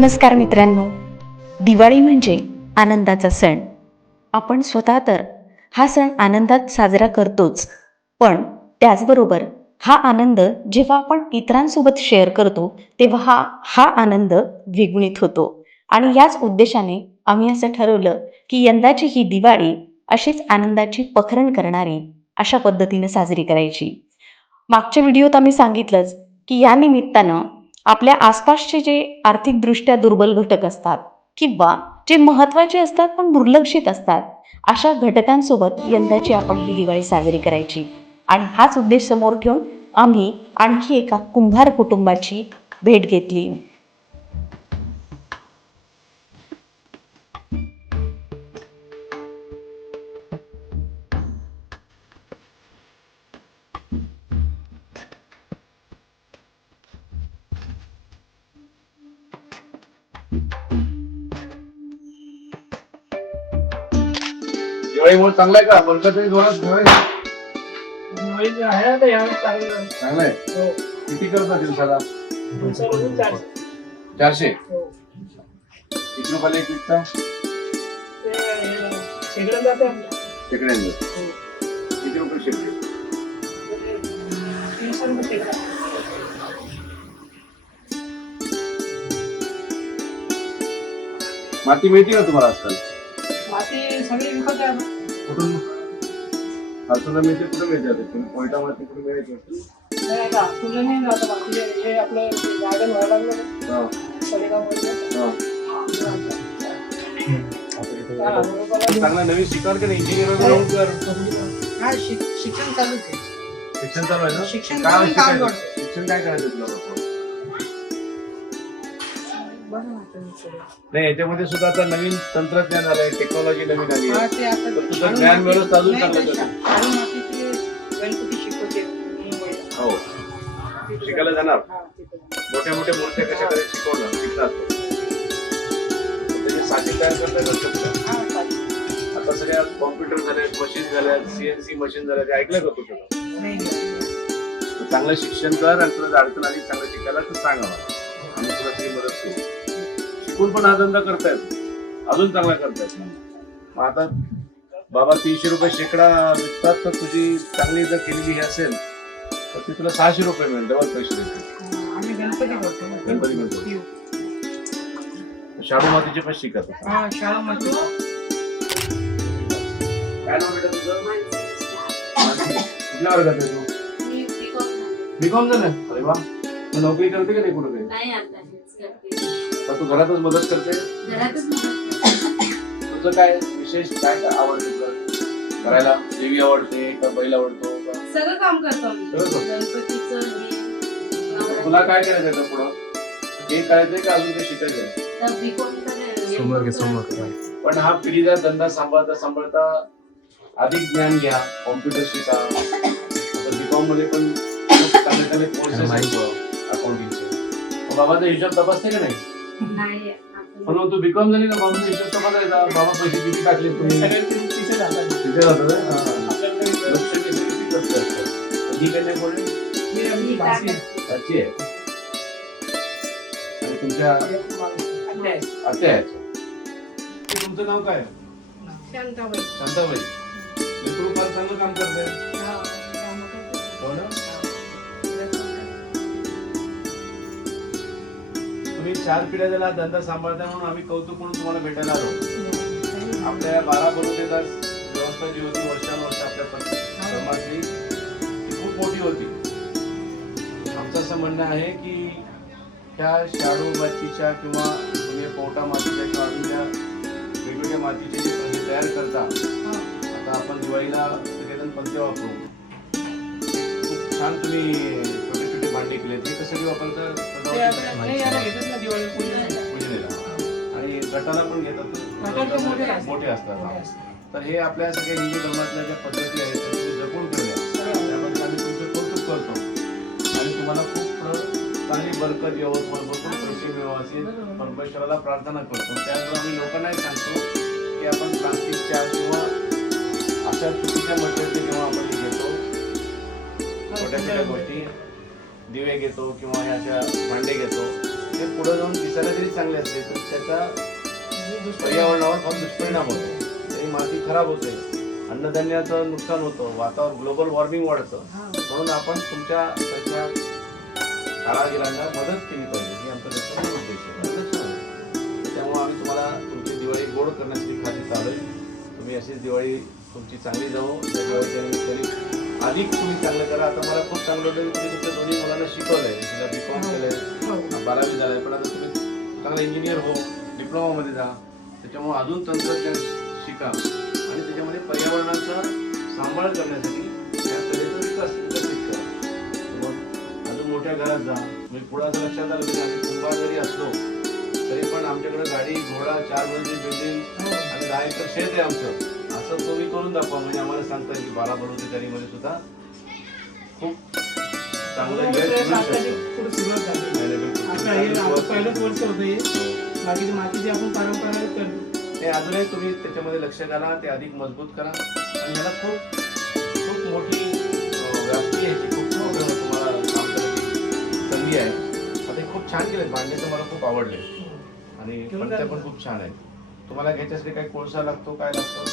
नमस्कार मित्रांनो. दिवाळी म्हणजे आनंदाचा सण. आपण स्वतः तर हा सण आनंदात साजरा करतोच पण त्याचबरोबर हा आनंद जेव्हा आपण इतरांसोबत शेअर करतो तेव्हा हा हा आनंद द्विगुणित होतो. आणि याच उद्देशाने आम्ही असं ठरवलं की यंदाची ही दिवाळी अशीच आनंदाची पखरण करणारी अशा पद्धतीने साजरी करायची. मागच्या व्हिडिओत आम्ही सांगितलंच की या निमित्तानं आपल्या आसपासचे जे आर्थिकदृष्ट्या दुर्बल घटक असतात किंवा जे महत्त्वाचे असतात पण दुर्लक्षित असतात अशा घटकांसोबत यंदाची आपण ही दिवाळी साजरी करायची. आणि हाच उद्देश समोर ठेवून आम्ही आणखी एका कुंभार कुटुंबाची भेट घेतली. दिवाळीमुळे चांगला आहे का बरकतही जोरात दिवाळी दिवाळी आहे आता चांगलं चांगलं आहे हो. किती करता दिवसाला चारशे. चारशे हो. किती रुपयाला एक विकता ते, अं, शेगडं जाते आपलं. शेकड्यांचं हो. किती रुपये शेकडे ते तीनशे रुपये शेगडा. माती मिळते का तुम्हाला आजकाल माती सगळी विकत आहे आता. कुठून? हातूला मिळते कुठे मिळते आता तुम्ही कोयटा माती कुठे मिळते नाही आता फुलं नाही जात माती हे- हे आपलं गार्डन व्हायला लागलं. ना, हा, सडेगावमध्ये. हा. हा, बरोबर. चांगला नवीन शिकार का इंजिनियर राहून कर हा शिक- शिक्षण चालूच आहे. शिक्षण चालू आहे ना? शिक्षण काय शिकायचं? शिक्षण काय करायचं तुला? नाही याच्यामध्ये सुद्धा आता नवीन तंत्रज्ञान आलंय टेक्नॉलॉजी नवीन आली हा, आहे ते आता तर तुझं ज्ञान व्यवस्था अजून नाही, चांगलं ते गणपती शिकवते मुंबईला. हो तिथे शिकायला जाणार हा, तिथे. मोठ्या मोठ्या मूर्त्या कशा करायच्या शिकवणार शिकणार तो त्याचे साचे तयार करता येतात सगळं. हा, चालेल. आता सगळ्या कॉम्प्युटर झाल्यात मशीन झाल्यात सीएनसी मशीन झाल्या ते ऐकलं का तू सगळं नाही, नाही. तर चांगलं शिक्षण कर आणि तुला जर अडचण आली चांगलं शिकायला तर सांग आम्हाला शिकून पण हा धंदा करतायत अजून चांगला करतायत मग आता बाबा तीनशे रुपये शेकडा विकतात तर तुझी चांगली जर केलेली ही असेल तर ती तुला सहाशे रुपये मिळेल डबल पैसे आम्ही गणपती करतो. शाडू मातीचे पण शिकत होता हा, शाडू माती. काय नाव बेटा तुझं मानसी. कुठल्या वर्गात आहे तू मी बीकॉम झाले. बीकॉम झालं अरे वा मग नोकरी करते का नाही कुठं काही नाही आता हेच करते. तर तू घरातच मदत करते घरातच मदत करते. तुझं काय विशेष काय काय आवडते तुला करायला देवी आवडते का बैल आवडतो का सगळं काम करतो आम्ही. सगळं करतो. गणपतीचं हे नवरात्र. तुला काय करायचं आता पुढं हे करायचंय का अजून काही शिकायचंय तर. समोर घे, समोर. पण हा पिढीचा धंदा सांभाळता सांभाळता अधिक ज्ञान घ्या कॉम्प्युटर शिका बीकॉममध्ये पण खूप चांगले चांगले कोर्सेस आहेत अकाउंटिंगचे बाबाचा हिशोब तपासते का नाही नाही आपण- पण मग तू बीकॉम झाली ना बाबाचा हिशोब तपासायचा बाबा पैसे किती टाकले तुम्ही तिथे जातात. हे? हा. लक्ष. ही काय नाही बोलली ही आहे. साची आहे आणि तुमच्या आत्या आहे. आहेत तुमचं नाव काय शांताबाई. शांताबाई लेकरू फार चांगलं काम करते हा, काम करतो. हो ना तुम्ही चार पिढ्या झाला धंदा सांभाळता म्हणून आम्ही कौतुक म्हणून तुम्हाला भेटायला आलो. आपल्या बारा बरोबर व्यवस्था जी होती वर्षानुवर्ष आपल्या पण- ती खूप मोठी होती. आमचं असं म्हणणं आहे की त्या शाडू मातीच्या किंवा तुम्ही पोटा मातीच्या किंवा अजून त्या वेगवेगळ्या मातीचे जे प्रदे तयार करता आता आपण दिवाळीला सगळेजण पंच वापरू. खूप छान तुम्ही ते कशासाठी वापरता ते आपल्या- नाही, याला घेतात ना दिवाळी पूजेला. पूजनेला आणि गटाला पण घेतात. तर मोठे असतात. तर हे आपल्या सगळ्या हिंदू धर्मातल्या ज्या पद्धती आहेत त्या जपून ठेवल्या. त्याबद्दल आम्ही तुमचं कौतुक करतो. आणि तुम्हाला खूप चांगली बरकत यावं तुम्हाला भरपूर पैसे मिळावं असे परमेश्वराला प्रार्थना करतो. त्याचबरोबर आम्ही लोकांनाही सांगतो की आपण प्लास्टिकच्या किंवा अशा चुकीच्या मटेरियलचे जेव्हा आपण घेतो छोट्या छोट्या गोष्टी दिवे घेतो किंवा अशा भांडे घेतो ते पुढे जाऊन दिसायला जरी चांगले असले तर त्याचा पर्यावरणावर फार दुष्परिणाम होतो. त्याही माती खराब होते. अन्नधान्याचं नुकसान होतं. वातावरण ग्लोबल वॉर्मिंग वाढतं. म्हणून आपण तुमच्या सारख्या कारागिरांना मदत केली पाहिजे. ही आमचा त्याचा उद्देश आहे? त्यामुळे आम्ही तुम्हाला तुमची दिवाळी गोड करण्यासाठी खाली चालू तुम्ही अशीच दिवाळी तुमची चांगली जावो. या दिवाळीच्या निमित्ताने अधिक तुम्ही चांगलं करा. आता मला खूप चांगलं वाटलं की तुम्ही तुमच्या दोन्ही मुलांना शिकवलंय. तिला बी कॉम केलंय. बारावी झालंय. पण आता तुम्ही चांगला इंजिनियर हो. डिप्लोमामध्ये जा. त्याच्यामुळे अजून तंत्रज्ञान शिका. आणि त्याच्यामध्ये पर्यावरणाचा सांभाळ करण्यासाठी त्या कलेचा विकास विकसित करा. मग अजून मोठ्या घरात जा. मी पुढे असं लक्षात आलं की आम्ही कुंभार जरी असलो तरी पण आमच्याकडे गाडी घोडा चार मजली बिल्डिंग आणि दहा एकर शेत आहे आमचं. असं तुम्ही करून दाखवा म्हणजे आम्हाला सांगता की बारा बडोदेकरीमध्ये सुद्धा. खूप चांगलं यश मिळू शकतं. पुढे सुरुवात झाली. नाही, नाही, बिलकुल. आपलं हे आपलं पहिलंच वर्ष होतं हे. बाकीची मातीची आपण करतो ते अजूनही तुम्ही त्याच्यामध्ये लक्ष घाला ते अधिक मजबूत करा. आणि ह्याला खूप खूप मोठी अं, व्याप्ती आहे याची. खूप मोठं तुम्हाला काम करायची संधी आहे. आता हे खूप छान केले भांडे तर मला खूप आवडले आणि घेऊन पण. खूप छान आहे तुम्हाला घ्यायच्यासाठी काही कोळसा लागतो काय लागतो?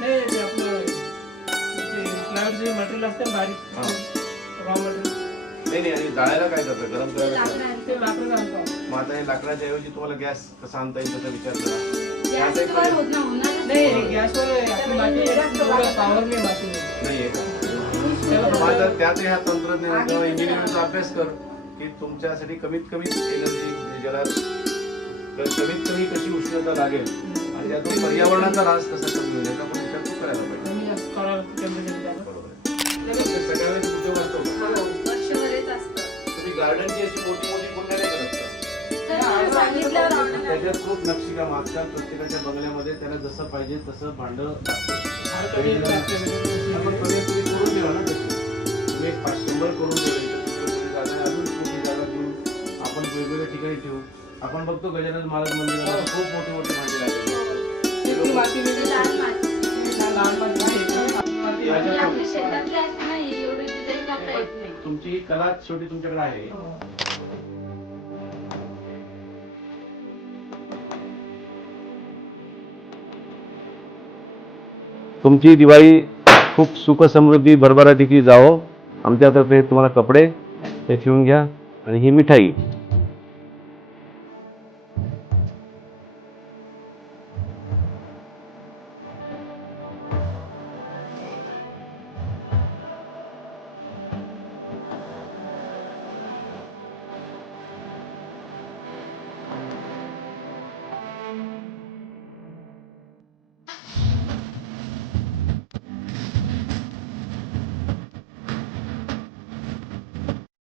नाही ते आपलं ते फ्लावरचे मटेरियल असतं ना बारीक हां. रॉ मटेरियल नाही नाही आणि जाळायला काय करतं? गरम ते करायला काय? लाकडांचं. ते लाकडं आणतो. मग आता हे लाकडाच्या ऐवजी तुम्हाला गॅस कसा आणता येईल त्याचा विचार करा. गॅस आता वर होत ना होणार नाही. गॅसवर आपली माती एवढं पावर नाही माती नाहीये मग आता त्यात ह्या तंत्रज्ञान किंवा इंजिनिअरिंगचा अभ्यास कर की तुमच्यासाठी कमीत कमी एनर्जी ज्याला क- कमीत कमी कशी उष्णता लागेल आणि त्यातून पर्यावरणाचा ऱ्हास कसा कमी होईल याचा गार्डनची अशी मोठी मोठी कुंड्या नाही करत का? त्याच्यात खूप नक्षीकाम मागच्या प्रत्येकाच्या बंगल्यामध्ये त्याला जसं पाहिजे तसं भांड आपण करून देवा ना तसे तुम्ही एक पाच शंभर करून जागा आहे, अजून मोठी जागा घेऊन आपण वेगवेगळ्या ठिकाणी ठेवू. आपण बघतो गजानन महाराज मंदिराला खूप मोठी मोठी भांडी लागली ती माती ते लाल माती. लहान माती. आहे. ही आपली शेतातली तुमची ही कला शेवटी तुमच्याकडे आहे. तुमची दिवाळी खूप सुख समृद्धी भरभराटीची जावो. आमच्यातर्फे तुम्हाला कपडे हे ठेवून घ्या आणि ही मिठाई.